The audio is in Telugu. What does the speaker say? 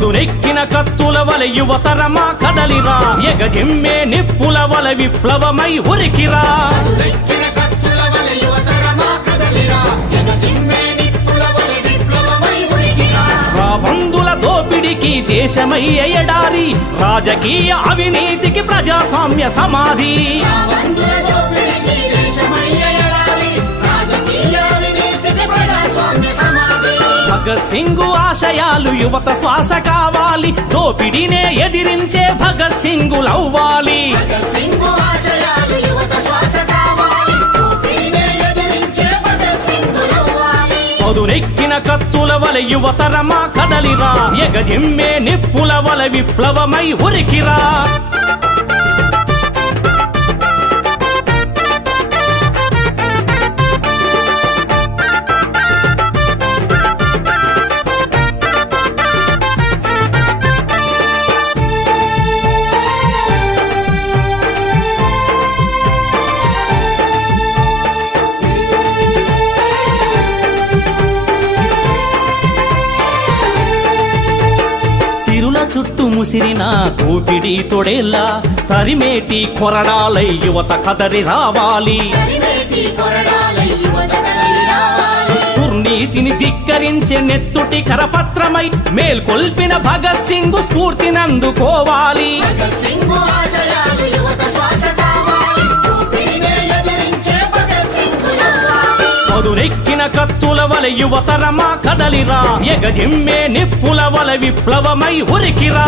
పదునెక్కిన కత్తుల వల యువతరమా కదలిరా, ఎగజిమ్మే నిప్పుల వల విప్లవమై ఉరికిరా. రాబందుల దోపిడికి దేశమై ఎడారి, రాజకీయ అవినీతికి ప్రజాస్వామ్య సమాధి. భగత్ సింగ్ ఆశయాలు యువత శ్వాస కావాలి, దోపిడినే ఎదిరించే భగత్ సింగులవ్వాలి. పదునెక్కిన కత్తుల వల యువతరమా కదలిరా, ఎగజిమ్మే నిప్పుల వల విప్లవమై ఉరికిరా. చుట్టూ ముసిరిన దోపిడి తొడేలా, తరిమేటి కొరడాలై యువత కదరి రావాలి. దుర్నీతిని ధిక్కరించే నెత్తుటి కరపత్రమై మేల్కొల్పిన భగత్ సింగ్ స్ఫూర్తినందుకోవాలి. పదునెక్కిన కత్తుల వల యువతరమా కదలిరా, ఎగజిమ్మే నిప్పుల వల విప్లవమై ఉరికిరా.